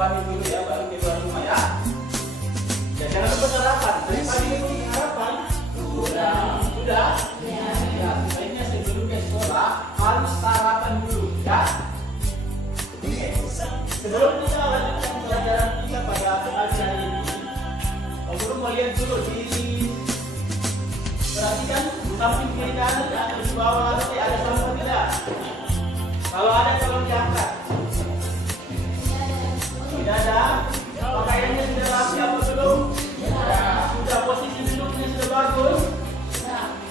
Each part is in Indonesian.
pamit dulu ya, baru ke tuan rumah ya. Ya jangan lupa sarapan. Dari pagi itu sarapan. Sudah. Ya, sebaiknya sebelum ke sekolah harus sarapan dulu ya. Oke. Sebelum kita lanjutkan pelajaran kita pada pagi hari ini, Guru mau lihat dulu di perhatikan samping kiri kanan atau di bawah lantai ada sampah tidak? Kalau ada tolong diangkat. Tidak ada. Pakaiannya sudah rapi apa belum? Sudah. Posisi duduknya sudah bagus?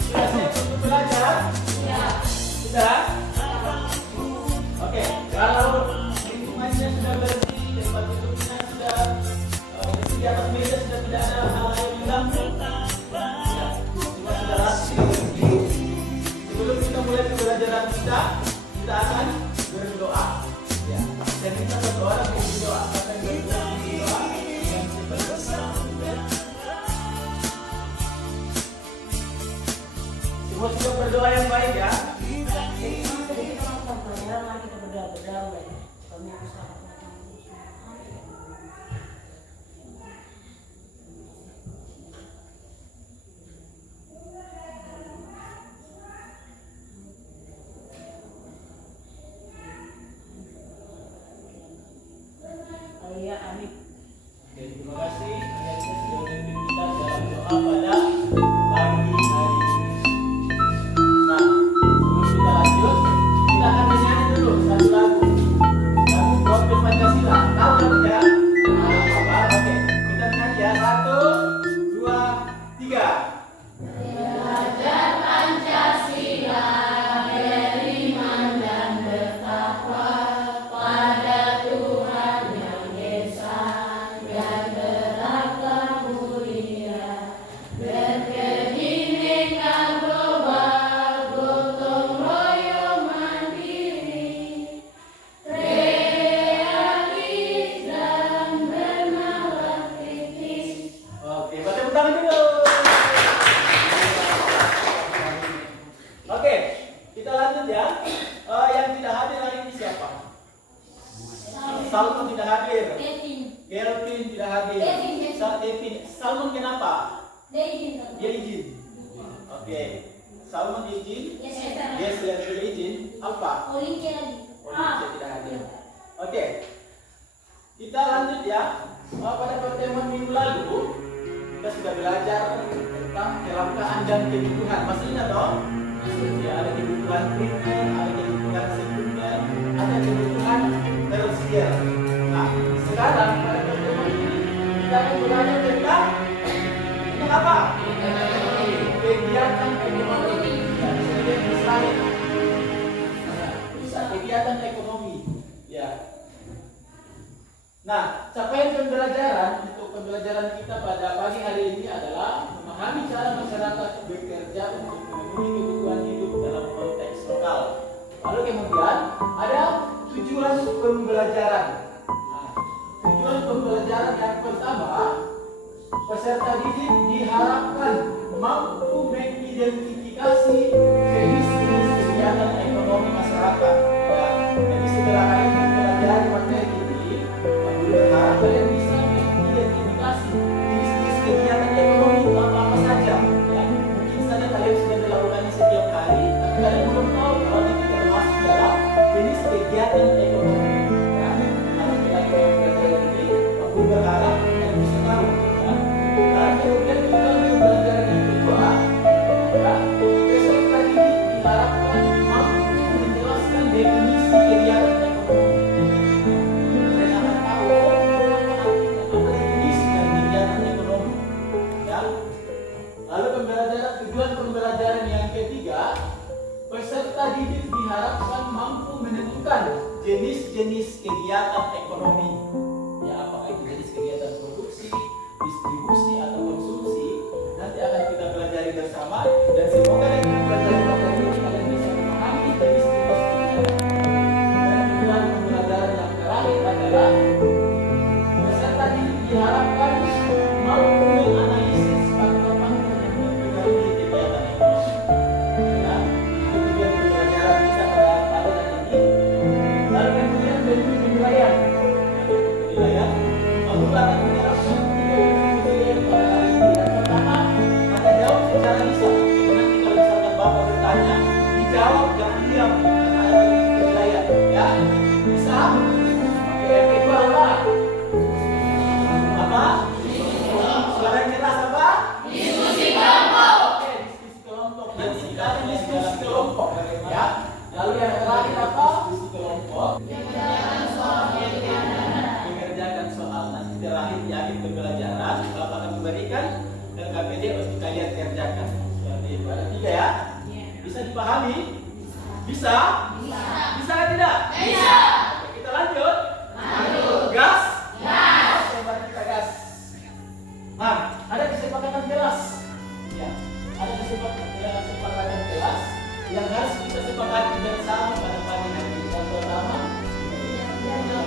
Sudah siap untuk belajar? Sudah. Oke. Kalau lingkungannya sudah bersih, tempat duduknya sudah bersih, di atas meja sudah tidak ada hal yang hilang. Semua sudah rapi. Sebelum kita mulai pembelajaran kita akan berdoa. Ya. Dan kita berdoa dan berdoa. Semua sudah berdoa yang baik ya. Amin. Terima kasih. Kita sudah memimpin kita dalam doa pada pagi hari ini. Nah, sebelum kita lanjut, kita akan menyanyi dulu satu lagu. Lagu Profil Pancasila. Tahu lagu ya? Nah, oke. Kita menyanyi ya. 1, 2, 3. Belajar Pancasila beriman dan bertakwa pada Tuhan yang Esa dan berakhlak mulia, berkebinekaan global, gotong royong mandiri, kreatif dan bernalar kritis. Oke, tepuk tangan dulu. Oke, kita lanjut ya. Yang tidak hadir hari ini siapa? Salmon tidak hadir. Kelvin tidak hadir. Devin. Salmon kenapa? Dia izin. Oke. Salmon izin. Dia sudah izin. Apa? Olimpiade tidak hadir. Oke. Kita lanjut ya. Pada pertemuan minggu lalu kita sudah belajar tentang kelangkaan dan kebutuhan. Masih ingat toh? Ya, ada kebutuhan primer, ada kebutuhan sekunder, ada kebutuhan tersier. Nah, sekarang pada pertemuan ini kita akan belajar tentang apa? Kegiatan ekonomi. Ya, disebut slide. Bisa kegiatan ekonomi. Ya. Nah, capaian pembelajaran untuk pembelajaran kita pada pagi hari ini adalah memahami cara masyarakat bekerja untuk memenuhi kebutuhan hidup dalam konteks lokal. Lalu kemudian ada tujuan pembelajaran. Nah, tujuan pembelajaran yang pertama, peserta didik diharapkan mampu mengidentifikasi jenis-jenis kegiatan ekonomi masyarakat. Ya, jadi setelah kalian mempelajari materi ini, kami berharap kalian bisa mengidentifikasi jenis-jenis kegiatan ekonomi itu apa saja. Ya, mungkin saja kalian sudah melakukannya setiap hari, tapi kalian belum tahu kalau itu termasuk dalam jenis kegiatan ekonomi. Ya, kalau kita belajar ini, kami berharap kalian bisa tahu. Ya. Nah, kemudian juga pembelajaran yang kedua, ya, peserta didik pembelajaran Bapak akan berikan dan KPD untuk kalian kerjakan. Seperti itu. Ada 3 ya. Bisa dipahami? Bisa? Bisa atau tidak? Bisa. Oke, kita lanjut. Gas? Oke, mari kita gas. Nah, ada kesepakatan kelas. Ya, ada kesepakatan kelas yang harus kita sepakati bersama pada pagi hari ini. Yang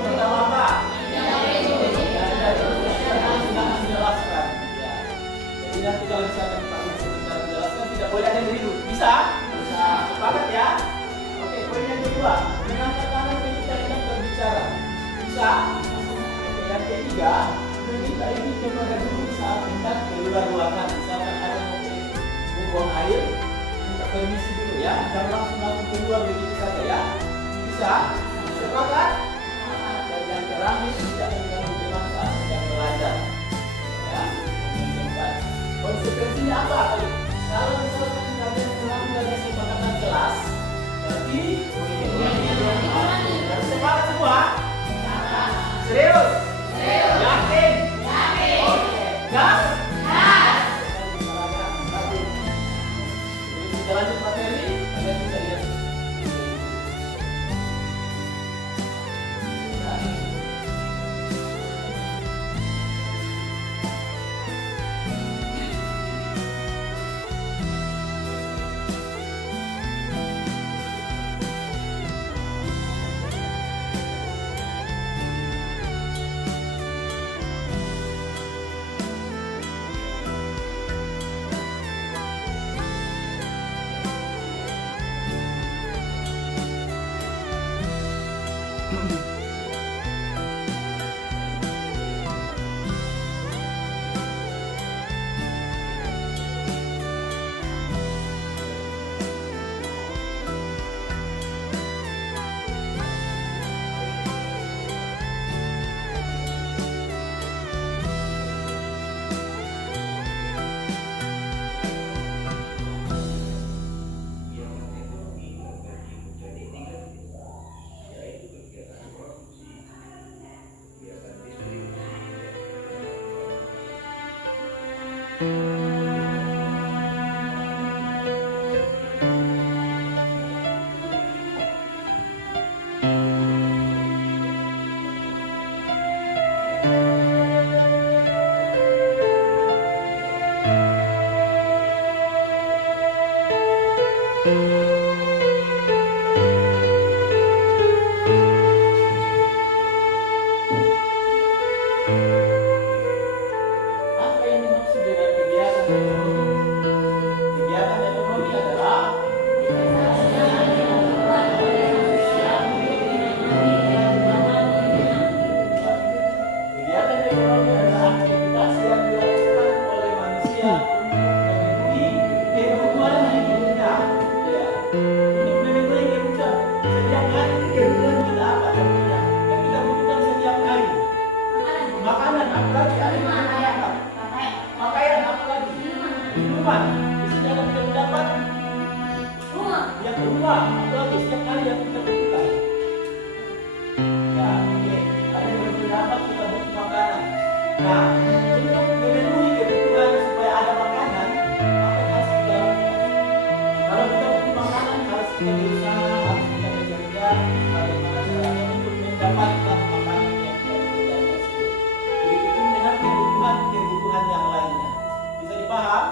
pertama apa? Sudah menjelaskan. Ya. Jadi nanti kalau misalkan Pak Guru sebentar menjelaskan, tidak boleh ada yang ribut. Bisa? Sepakat ya? Oke, poin yang kedua, mengangkat tangan ketika kita berbicara. Bisa? Oke, yang ketiga, meminta izin kepada guru saat hendak keluar ruangan. Misalkan ada mau buang air, minta permisi dulu ya, jangan langsung keluar begitu saja ya. Bisa? Sepakat? Dan yang terakhir, tidak mengganggu teman saat sedang belajar. Ya, keempat. Konsekuensinya apa? Kalau misalkan kalian melanggar kesepakatan kelas, berarti harus sepakat semua. Serius? Yakin? Oke. Gas? Kita lanjut materi. Kalian bisa lihat. Apa yang dimaksud dengan kegiatan ekonomi? Kegiatan ekonomi adalah kegiatan ekonomi adalah aktivitas yang dilakukan oleh manusia untuk memenuhi kebutuhan hidupnya. Ya. Untuk memenuhi kebutuhan setiap hari, kebutuhan kita apa tentunya? Yang kita butuhkan setiap hari. Makanan, apalagi ada yang makan. Pakaian, apalagi minuman. Bisa dalam kita mendapat yang rumah, apalagi setiap hari yang kita butuhkan. Ya, oke. Ada yang berpendapat kita butuh makanan. Nah, untuk memenuhi kebutuhan supaya ada makanan, apa yang harus kita lakukan? Kalau kita butuh makanan, harus kita berusaha, harus kita bekerja, bagaimana caranya untuk mendapatkan makanan yang kita butuhkan tersebut. Begitupun dengan kebutuhan yang lainnya. Bisa dipaham?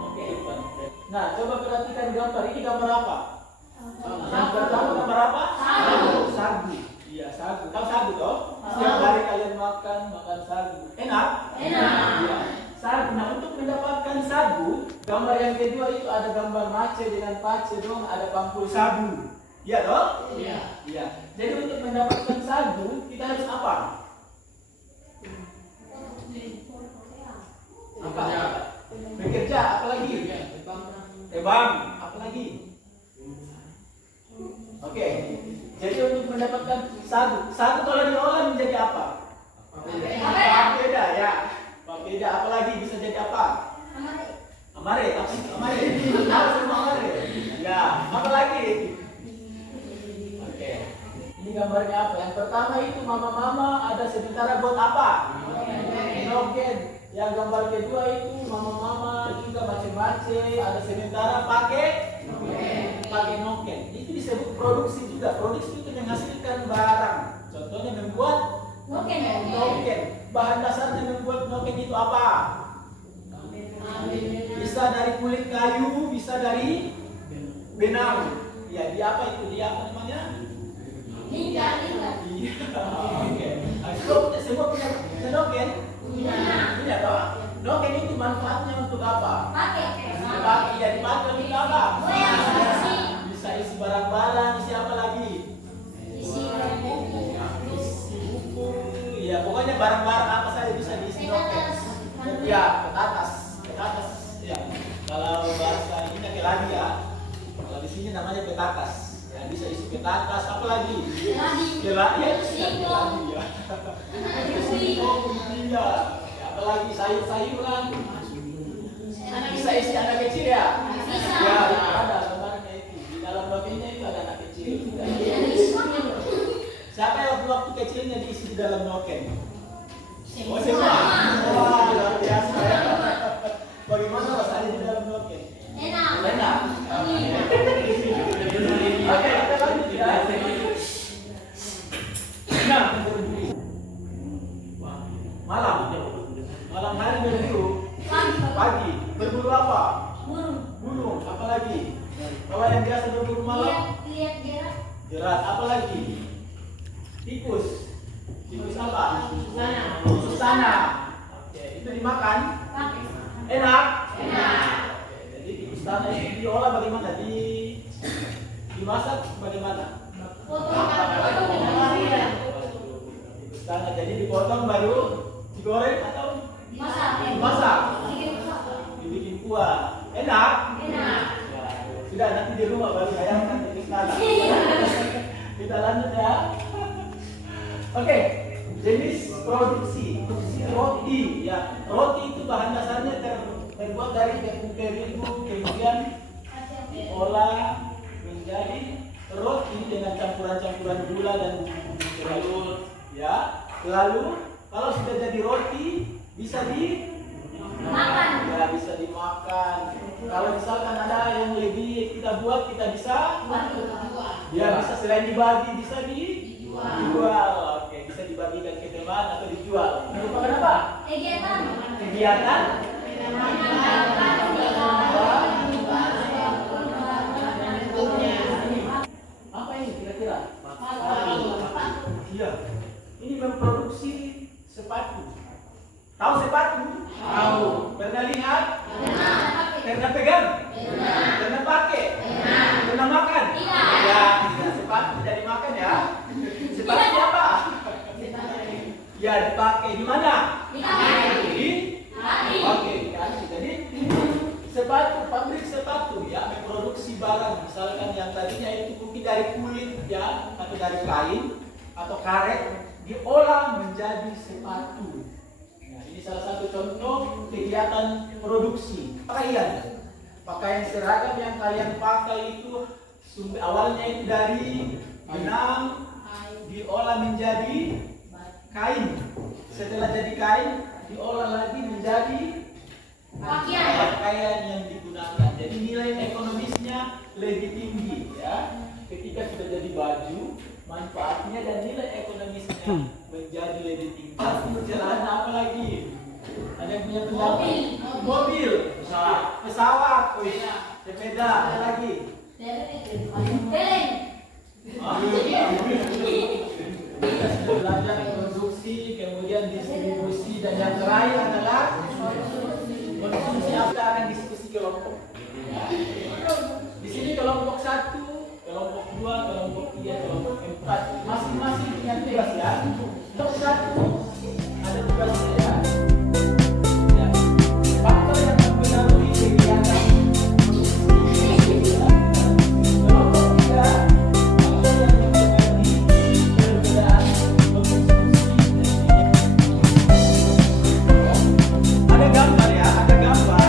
Oke, nah, coba perhatikan gambar. Ini gambar apa? Yang pertama gambar apa? Sagu. Iya, sagu. Tahu sagu toh? Setiap hari kalian makan sagu. Enak? Iya. Sagu. Nah, untuk mendapatkan sagu, gambar yang kedua itu ada gambar mace dengan pace dong, ada pampul sagu. Iya toh? Iya. Jadi untuk mendapatkan sagu, kita harus apa? Apa? Bekerja, apalagi? Tebang, apalagi? Oke. Jadi untuk mendapatkan sagu kalau diolah menjadi apa? Papeda ya. Papeda, apalagi bisa jadi apa? Amare, apa itu amare? Apa semua amare? Ya, apalagi? Oke. Ini gambarnya apa? Yang pertama itu mama-mama ada sementara buat apa? noken. Yang gambar kedua itu mama-mama juga macam-macam. Ada sementara pakai noken. Itu disebut produksi juga. Produksi itu menghasilkan barang. Contohnya membuat noken. Bahan dasarnya membuat noken itu apa? Bisa dari kulit kayu, bisa dari benang. Ya, dia apa itu? Dia apa namanya? Iya. Oke. Semua punya noken? Iya, toh. Noken itu manfaatnya untuk apa? Dipakai untuk apa? Bisa isi barang-barang, isi apa lagi? Isi buku. Ya, pokoknya barang-barang apa saja bisa diisi noken. Ya, petakas. Ya. Kalau bahasa ini lagi ya. Kalau di sini namanya petakas. Ya, bisa isi petakas, apa lagi? Keladi ya. Iya. Apalagi sayur-sayuran. Bisa isi anak kecil ya? Ya, ada gambarnya itu. Di dalam nokennya itu ada anak kecil. Siapa yang waktu kecilnya diisi di dalam noken? Oh, semua. Wah, luar biasa ya. Bagaimana rasanya di dalam noken? Enak. Oke, kita lanjut ya. Nah, malam hari berburu. Pagi berburu apa? Burung. Apa lagi? Kalau yang biasa berburu malam? Jerat. Apa lagi? Tikus apa? Susana. Oke, itu dimakan? Enak. Jadi tikus susana itu diolah bagaimana? Dimasak bagaimana? Susana jadi dipotong baru digoreng atau dimasak? Dibikin kuah. Enak. Ya, sudah nanti di rumah baru bayangkan tikus susana. Kita lanjut ya. Oke, jenis produksi roti ya. Roti itu bahan dasarnya terbuat dari tepung terigu, kemudian diolah menjadi roti dengan campuran-campuran gula dan telur ya. Lalu kalau sudah jadi roti bisa dimakan. Ya, bisa dimakan. Kalau misalkan ada yang lebih kita buat, kita bisa ya, bisa selain dibagi bisa dijual. Oke, bisa dibagikan ke teman atau dijual. Merupakan apa? Kegiatan. Apa ini kira-kira? Iya. Ini memproduksi sepatu. Tahu sepatu? Tahu. Pernah lihat? Pernah pegang? Pernah pakai? Pernah makan? Ya, sepatu tidak dimakan ya. Sepatu apa? Ya, dipakai di mana? Oke, jadi sepatu, pabrik sepatu ya memproduksi barang. Misalkan yang tadinya itu mungkin dari kulit ya, atau dari kain atau karet, diolah menjadi sepatu. Nah, ini salah satu contoh kegiatan produksi pakaian seragam yang kalian pakai itu awalnya itu dari benang diolah menjadi kain. Setelah jadi kain diolah lagi menjadi pakaian yang digunakan. Jadi nilai ekonomisnya lebih tinggi ya. Ketika sudah jadi baju, manfaatnya dan nilai ekonomisnya menjadi lebih tinggi. Perjalanan apa lagi? Ada yang punya pendapat? Mobil, pesawat, sepeda, apa lagi? Kita sudah belajar produksi, kemudian distribusi, dan yang terakhir adalah konsumsi. Kita akan diskusi kelompok. Di sini kelompok 1, kelompok 2, kelompok 3, kelompok 4. Masing-masing punya tugas ya. Kelompok 1 ada tugasnya ya. Faktor yang mempengaruhi kegiatan produksi. Kelompok 3 faktor yang mempengaruhi perbedaan konsumsi. Ada gambar ya, ada gambar.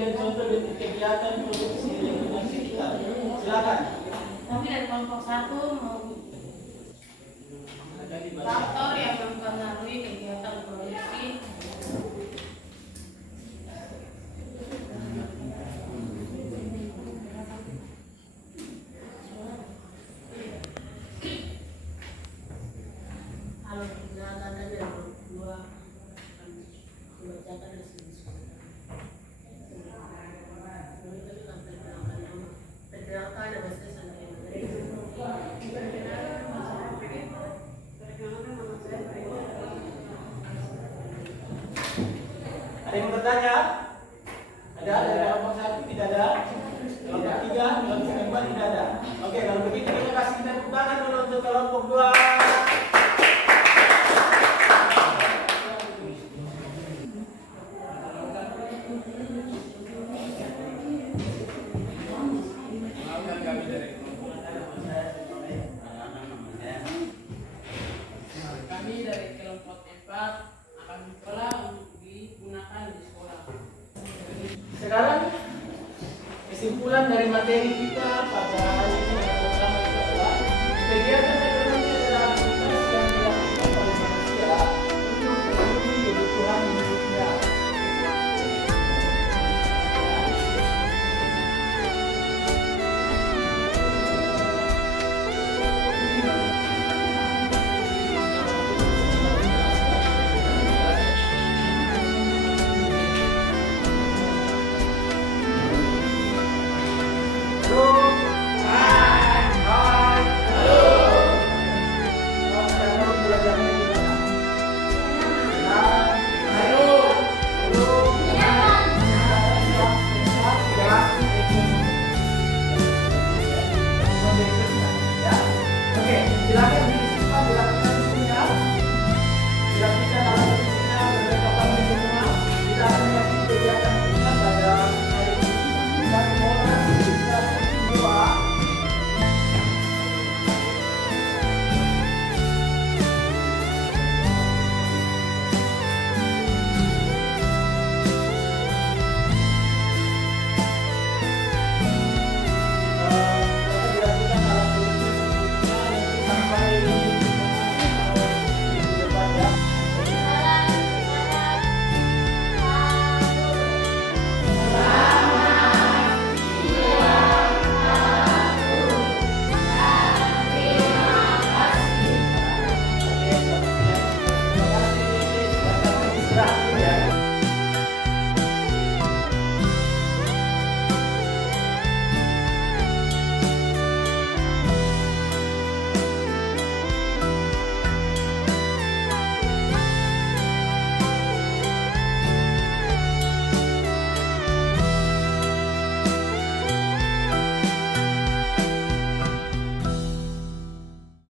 kemudian contoh bentuk kegiatan produksi lingkungan sekitar. Silakan. Kami dari kelompok 1 mau faktor yang mempengaruhi kegiatan produksi. Kalau digunakan dari dua membacakan dari sini. Perkenalkan nama saya Sandra Indri. Ada yang mau bertanya? Ada dari kelompok 1 tidak ada. Kelompok 3, kelompok 4 tidak ada. Oke, kalau begitu kita kasih tepuk tangan dulu untuk kelompok 2. Kami dari kelompok 4 akan pola untuk digunakan di sekolah. Sekarang kesimpulan dari materi kita pada hari